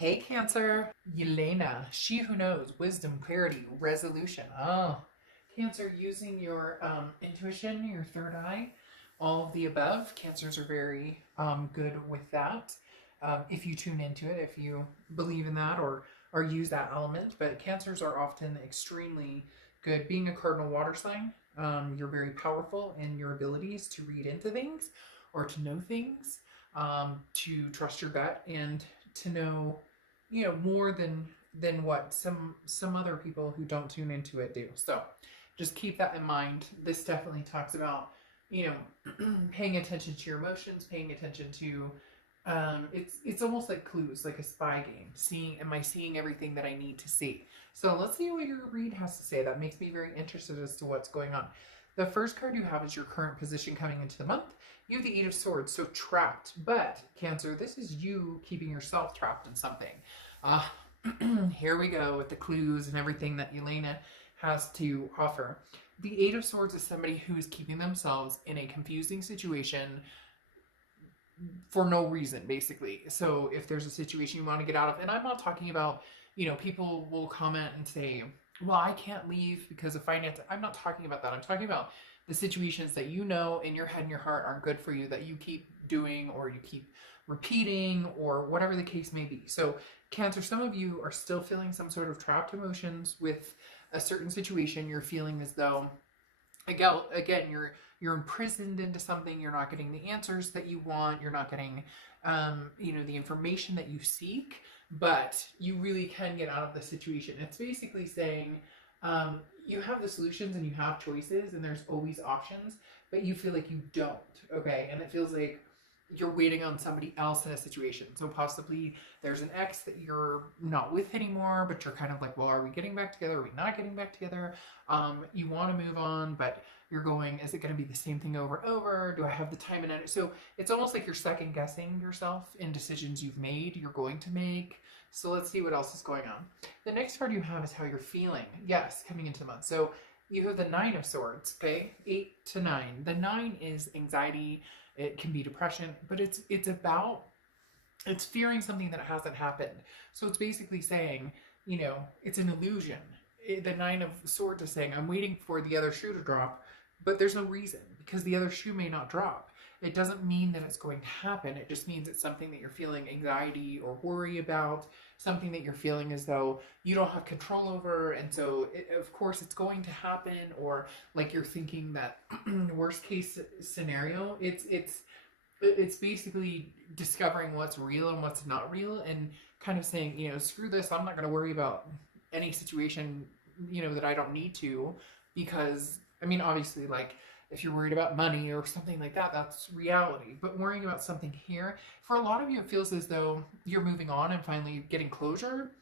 Hey, Cancer. Yelena, she who knows, wisdom, clarity, resolution. Oh, Cancer, using your intuition, your third eye, all of the above. Cancers are very good with that. If you tune into it, if you believe in that or use that element. But cancers are often extremely good. Being a cardinal water sign, you're very powerful in your abilities to read into things or to know things, to trust your gut and to know more than what some other people who don't tune into it do. So just keep that in mind. This definitely talks about you know paying attention to your emotions, paying attention to it's almost like clues, like a spy game. Seeing, am I seeing everything that I need to see? So let's see what your read has to say. That makes me very interested as to what's going on. The first card you have is your current position coming into the month. You have the Eight of Swords, so trapped. But Cancer, this is you keeping yourself trapped in something. Uh, Here we go with the clues and everything that Elena has to offer. The Eight of Swords is somebody who is keeping themselves in a confusing situation for no reason, basically. So if there's a situation you want to get out of, and I'm not talking about, people will comment and say, well, I can't leave because of finance. I'm not talking about that. I'm talking about the situations that in your head and your heart aren't good for you, that you keep doing or you keep repeating or whatever the case may be. So, Cancer, some of you are still feeling some sort of trapped emotions with a certain situation. You're feeling as though, again, you're imprisoned into something. You're not getting the answers that you want. You're not getting the information that you seek, but you really can get out of the situation. It's basically saying, you have the solutions and you have choices and there's always options, but you feel like you don't. Okay, and it feels like you're waiting on somebody else in a situation. So possibly there's an ex that you're not with anymore, but you're kind of like, well, are we getting back together? Are we not getting back together? You want to move on, but you're going, is it going to be the same thing over and over? Do I have the time and energy? So it's almost like you're second guessing yourself in decisions you've made, you're going to make. So let's see what else is going on. The next card you have is how you're feeling. Yes, coming into the month. So you have the Nine of Swords, okay? 8 to 9. The 9 is anxiety. It can be depression, but it's fearing something that hasn't happened. So it's basically saying, it's an illusion. The Nine of Swords is saying, I'm waiting for the other shoe to drop, but there's no reason because the other shoe may not drop. It doesn't mean that it's going to happen. It just means it's something that you're feeling anxiety or worry about, something that you're feeling as though you don't have control over. And so, of course, it's going to happen, or like you're thinking that worst case scenario, it's basically discovering what's real and what's not real and kind of saying, screw this, I'm not going to worry about any situation, that I don't need to, because I mean, obviously, like if you're worried about money or something like that, that's reality. But worrying about something here, for a lot of you, it feels as though you're moving on and finally getting closure,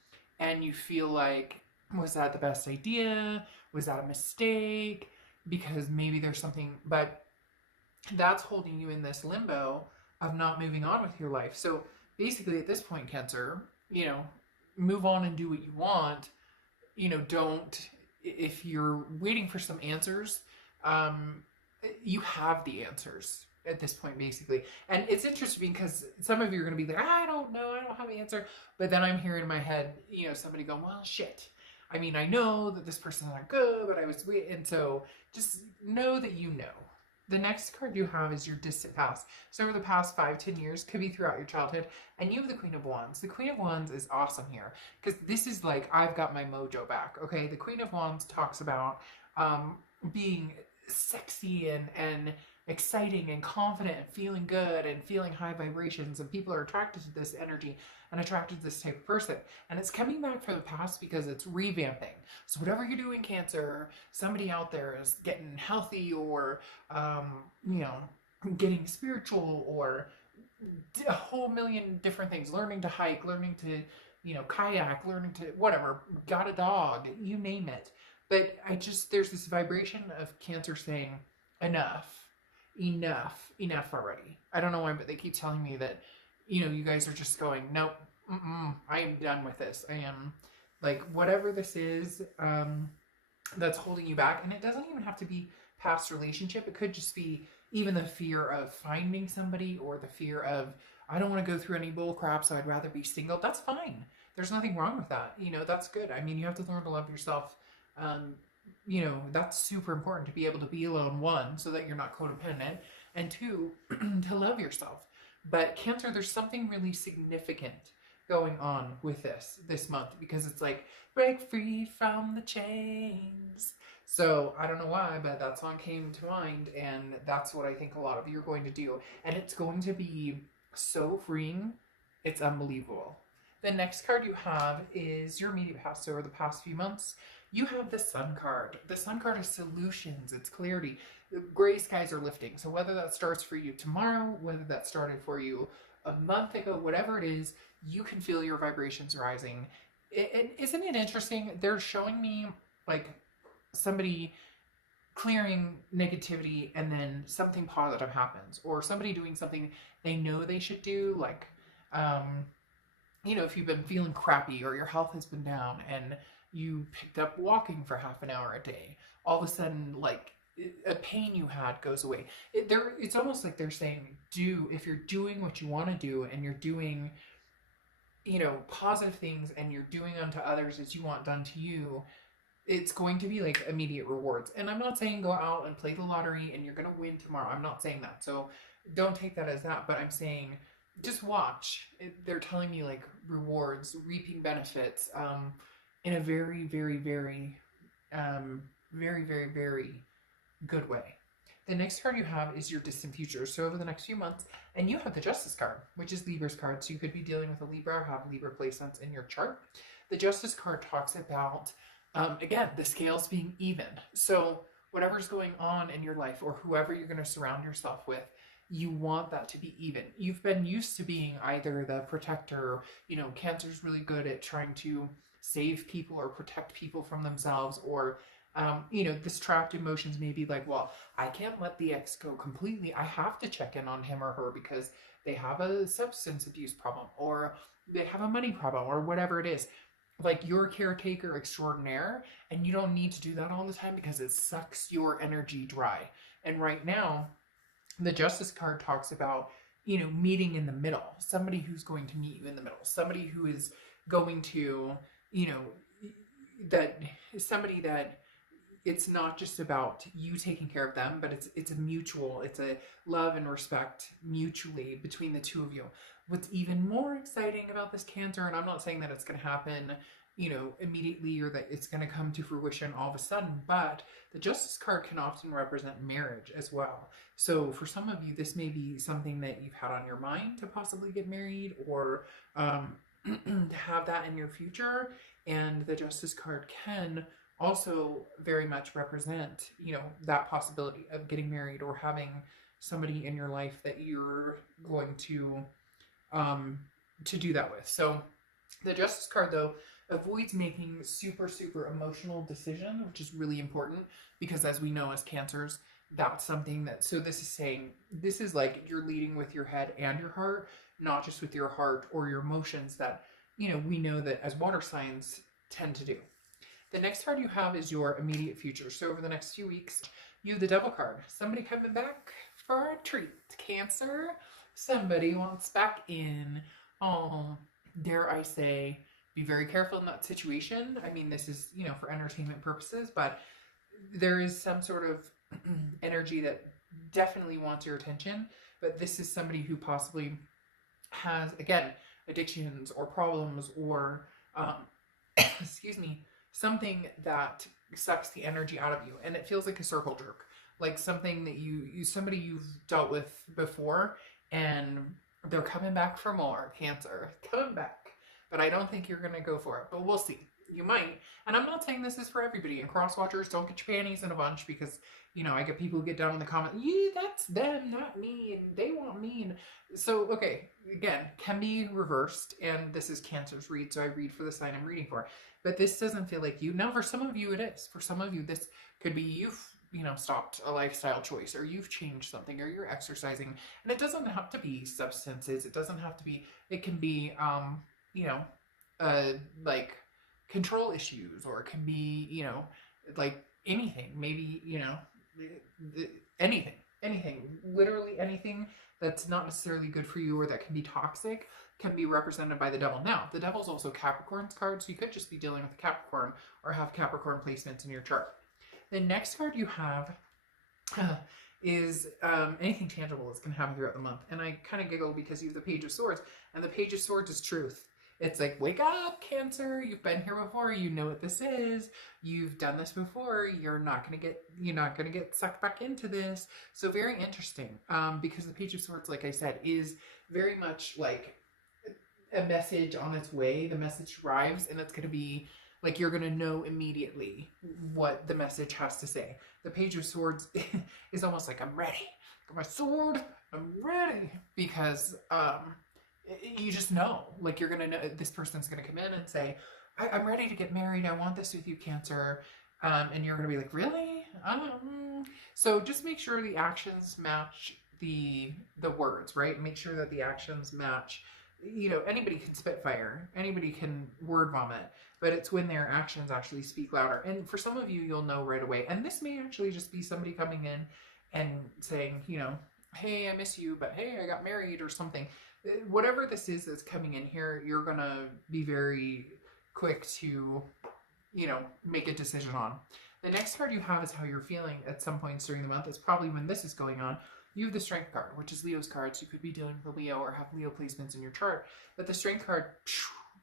and you feel like, was that the best idea? Was that a mistake? Because maybe there's something, but that's holding you in this limbo of not moving on with your life. So basically, at this point, Cancer, move on and do what you want. Don't, if you're waiting for some answers, you have the answers at this point, basically. And it's interesting because some of you are going to be like, I don't know, I don't have an answer. But then I'm hearing in my head, somebody go, well, shit. I mean, I know that this person's not good, but I was waiting. And so just know that you know. The next card you have is your distant past. So over the past 5-10 years, could be throughout your childhood, and you have the Queen of Wands. The Queen of Wands is awesome here because this is like, I've got my mojo back. Okay, the Queen of Wands talks about being sexy and exciting and confident and feeling good and feeling high vibrations, and people are attracted to this energy and attracted to this type of person, and it's coming back from the past because it's revamping. So whatever you're doing, Cancer, somebody out there is getting healthy or you know getting spiritual or a whole million different things, learning to hike, learning to kayak, learning to whatever, got a dog, you name it. But there's this vibration of Cancer saying, enough, enough already. I don't know why, but they keep telling me that, you guys are just going, nope, I am done with this. I am, like, whatever this is, that's holding you back. And it doesn't even have to be past relationship. It could just be even the fear of finding somebody, or the fear of I don't want to go through any bull crap, so I'd rather be single. That's fine. There's nothing wrong with that. That's good. I mean, you have to learn to love yourself. Um, that's super important to be able to be alone, one, so that you're not codependent, and two, to love yourself. But Cancer, there's something really significant going on with this month, because it's like break free from the chains. So I don't know why, but that song came to mind, and that's what I think a lot of you are going to do. And it's going to be so freeing. It's unbelievable. The next card you have is your immediate past. So over the past few months, you have the Sun card. The Sun card is solutions, it's clarity. The gray skies are lifting. So whether that starts for you tomorrow, whether that started for you a month ago, whatever it is, you can feel your vibrations rising. Isn't it interesting? They're showing me like somebody clearing negativity and then something positive happens, or somebody doing something they know they should do, like if you've been feeling crappy or your health has been down and you picked up walking for half an hour a day, all of a sudden, like, a pain you had goes away. It's almost like they're saying, if you're doing what you want to do, and you're doing positive things, and you're doing unto others as you want done to you, it's going to be like immediate rewards. And I'm not saying go out and play the lottery and you're going to win tomorrow. I'm not saying that. So don't take that as that. But I'm saying just watch. They're telling me like rewards, reaping benefits in a very, very, very, very, very, very good way. The next card you have is your distant future. So over the next few months, and you have the Justice card, which is Libra's card. So you could be dealing with a Libra or have Libra placements in your chart. The Justice card talks about again, the scales being even. So whatever's going on in your life, or whoever you're going to surround yourself with, you want that to be even. You've been used to being either the protector, Cancer's really good at trying to save people or protect people from themselves, or this trapped emotions may be like, well, I can't let the ex go completely. I have to check in on him or her because they have a substance abuse problem, or they have a money problem, or whatever it is. Like, you're a caretaker extraordinaire, and you don't need to do that all the time because it sucks your energy dry. And right now, the Justice card talks about, meeting in the middle. Somebody who's going to meet you in the middle. Somebody who is going to, that somebody that it's not just about you taking care of them, but it's a mutual, it's a love and respect mutually between the two of you. What's even more exciting about this Cancer, and I'm not saying that it's going to happen, immediately, or that it's going to come to fruition all of a sudden, but the Justice card can often represent marriage as well. So for some of you, this may be something that you've had on your mind to possibly get married, or to have that in your future. And the Justice card can also very much represent, that possibility of getting married or having somebody in your life that you're going to do that with. So the Justice card, though, avoids making super, super emotional decisions, which is really important, because as we know as Cancers, that's something that, so this is saying, this is like you're leading with your head and your heart, not just with your heart or your emotions that, we know that as water signs tend to do. The next card you have is your immediate future. So over the next few weeks, you have the Devil card. Somebody coming back for a treat. Cancer, somebody wants back in. Oh, dare I say, be very careful in that situation. I mean, this is, for entertainment purposes, but there is some sort of energy that definitely wants your attention. But this is somebody who possibly has, again, addictions or problems, or, excuse me, something that sucks the energy out of you, and it feels like a circle jerk, like something that somebody you've dealt with before, and they're coming back for more. Cancer, coming back, but I don't think you're gonna go for it, but we'll see. You might. And I'm not saying this is for everybody, and cross watchers, don't get your panties in a bunch, because I get people who get down in the comments, yeah, that's them, not me, and they want me. And so, okay, again, can be reversed, and this is Cancer's read, so I read for the sign I'm reading for. But this doesn't feel like you. Now, for some of you, it is. For some of you, this could be you've, stopped a lifestyle choice, or you've changed something, or you're exercising. And it doesn't have to be substances. It doesn't have to be, it can be, like control issues, or it can be, like anything. Maybe, anything. anything, literally anything that's not necessarily good for you or that can be toxic can be represented by the devil. Now, the devil's also Capricorn's card, so you could just be dealing with a Capricorn or have Capricorn placements in your chart. The next card you have is anything tangible that's going to happen throughout the month. And I kind of giggle because you have the Page of Swords, and the Page of Swords is truth. It's like, wake up, Cancer. You've been here before. You know what this is. You've done this before. You're not gonna get sucked back into this. So very interesting. Because the Page of Swords, like I said, is very much like a message on its way. The message arrives, and it's gonna be like you're gonna know immediately what the message has to say. The Page of Swords is almost like, I'm ready. Got my sword. I'm ready, because you just know, like, you're gonna know this person's gonna come in and say, I'm ready to get married. I want this with you, Cancer. And you're gonna be like, really? So just make sure the actions match the words, right? Make sure that the actions match. You know, anybody can spit fire, anybody can word vomit, but it's when their actions actually speak louder. And for some of you, you'll know right away. And this may actually just be somebody coming in and saying, you know, hey, I miss you, but hey, I got married or something. Whatever this is that's coming in here, you're going to be very quick to, you know, make a decision on. The next card you have is how you're feeling at some points during the month. It's probably when this is going on. You have the Strength card, which is Leo's card. So you could be dealing with a Leo or have Leo placements in your chart. But the Strength card,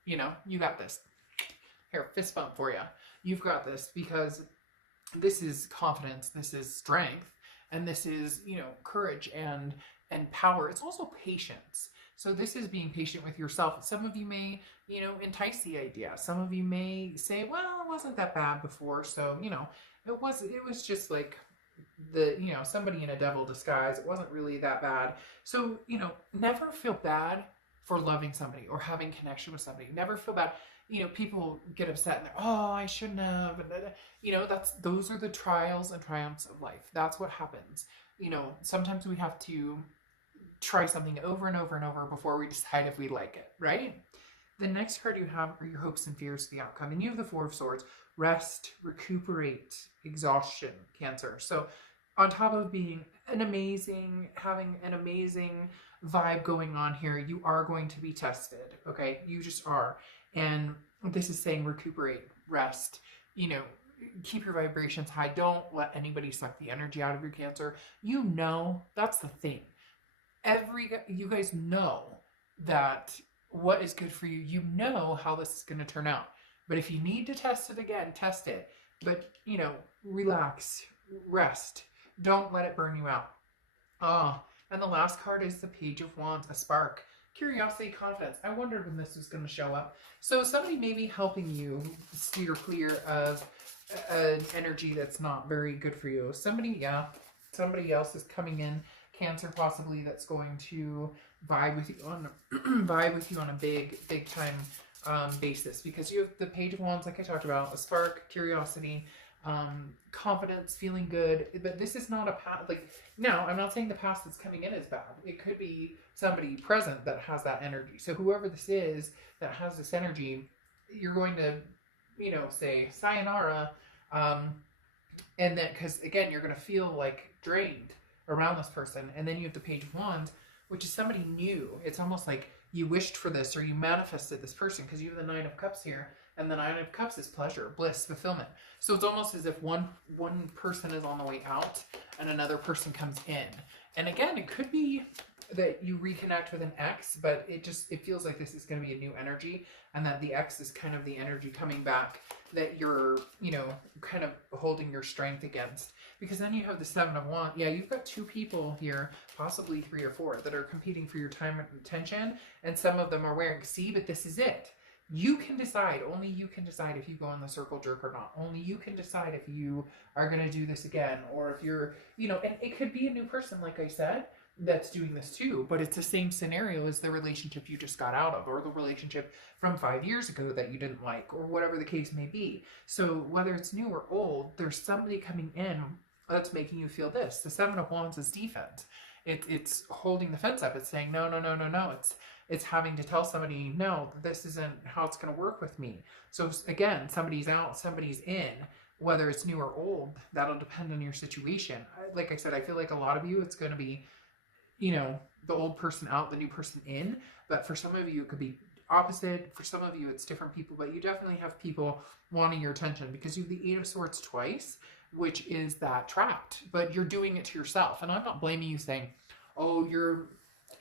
you know, you got this. Here, fist bump for you. You've got this, because this is confidence, this is strength, and this is, you know, courage and power. It's also patience. So this is being patient with yourself. Some of you may, you know, entice the idea. Some of you may say, well, it wasn't that bad before. So, you know, it was just like you know, somebody in a devil disguise. It wasn't really that bad. So, you know, never feel bad for loving somebody or having connection with somebody. Never feel bad. You know, people get upset and they're, oh, I shouldn't have. You know, those are the trials and triumphs of life. That's what happens. You know, sometimes we have to try something over and over and over before we decide if we like it, right? The next card you have are your hopes and fears for the outcome. And you have the Four of Swords. Rest, recuperate, exhaustion, Cancer. So on top of having an amazing vibe going on here, you are going to be tested, okay? You just are. And this is saying recuperate, rest, you know, keep your vibrations high. Don't let anybody suck the energy out of your Cancer. You know, that's the thing. You guys know that what is good for you. You know how this is going to turn out. But if you need to test it again, test it. But, you know, relax, rest. Don't let it burn you out. And the last card is the Page of Wands, a spark. Curiosity, confidence. I wondered when this was going to show up. So somebody may be helping you steer clear of an energy that's not very good for you. Somebody else is coming in, Cancer possibly, that's going to vibe with you on a big time basis, because you have the Page of Wands, like I talked about, a spark, curiosity, confidence, feeling good. But this is not a past. Like, no, I'm not saying the past that's coming in is bad. It could be somebody present that has that energy. So whoever this is that has this energy, you're going to, you know, say sayonara, and then, because again, you're going to feel like drained around this person. And then you have the Page of Wands, which is somebody new. It's almost like you wished for this or you manifested this person, because you have the Nine of Cups here, and the Nine of Cups is pleasure, bliss, fulfillment. So it's almost as if one person is on the way out and another person comes in. And again, it could be that you reconnect with an ex, but it feels like this is going to be a new energy, and that the ex is kind of the energy coming back that you're, you know, kind of holding your strength against. Because then you have the Seven of Wands. Yeah, you've got two people here, possibly 3 or 4, that are competing for your time and attention, and some of them are wearing, see, but this is it. You can decide, only you can decide if you go in the circle jerk or not. Only you can decide if you are going to do this again, or if you're, you know, and it could be a new person, like I said, that's doing this too, but it's the same scenario as the relationship you just got out of, or the relationship from 5 years ago that you didn't like, or whatever the case may be. So whether it's new or old, there's somebody coming in that's making you feel this. The Seven of Wands is defense. It's holding the fence up. It's saying, no. It's having to tell somebody, no, this isn't how it's going to work with me. So again, somebody's out, somebody's in. whether it's new or old, that'll depend on your situation. Like I said, I feel like a lot of you, it's going to be, you know, the old person out, the new person in. But for some of you, it could be opposite. For some of you, it's different people. But you definitely have people wanting your attention because you have the Eight of Swords twice, which is that trapped. But you're doing it to yourself. And I'm not blaming you saying, oh, you're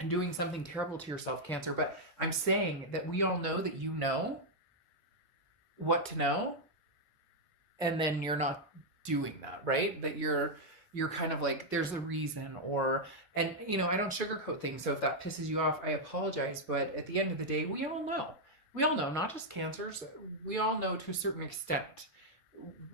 doing something terrible to yourself, Cancer. But I'm saying that we all know that you know what to know, and then you're not doing that, right? That you're kind of like, there's a reason, or, and you know, I don't sugarcoat things, so if that pisses you off, I apologize. But at the end of the day, we all know, not just Cancers, we all know to a certain extent.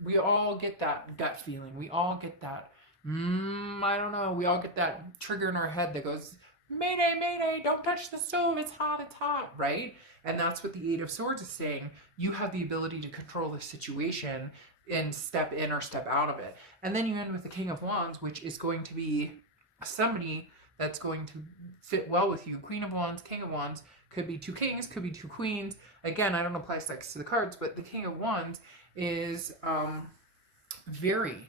We all get that gut feeling, we all get that I don't know, we all get that trigger in our head that goes, mayday, mayday, don't touch the stove, it's hot, right? And that's what the Eight of Swords is saying. You have the ability to control the situation and step in or step out of it. And then you end with the King of Wands, which is going to be somebody that's going to fit well with you. Queen of Wands, King of Wands, could be two kings, could be two queens. Again, I don't apply sex to the cards, but the King of Wands is very,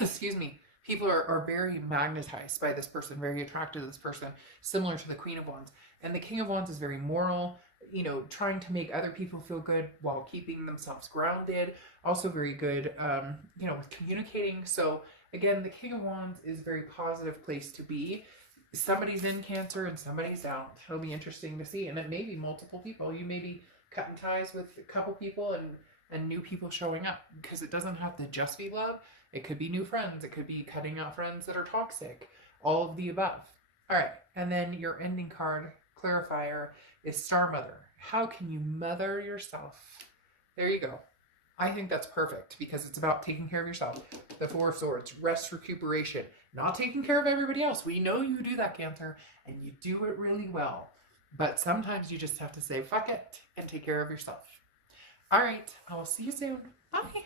excuse me, people are very magnetized by this person, very attracted to this person, similar to the Queen of Wands. And the King of Wands is very moral, you know, trying to make other people feel good while keeping themselves grounded. Also very good, you know, with communicating. So again, the King of Wands is a very positive place to be. Somebody's in Cancer and somebody's out. It'll be interesting to see. And it may be multiple people. You may be cutting ties with a couple people and new people showing up, because it doesn't have to just be love. It could be new friends. It could be cutting out friends that are toxic. All of the above. All right. And then your ending card, clarifier, is Star Mother. How can you mother yourself? There you go. I think that's perfect because it's about taking care of yourself. The Four of Swords, rest, recuperation, not taking care of everybody else. We know you do that, Cancer, and you do it really well. But sometimes you just have to say, fuck it, and take care of yourself. All right. I will see you soon. Bye.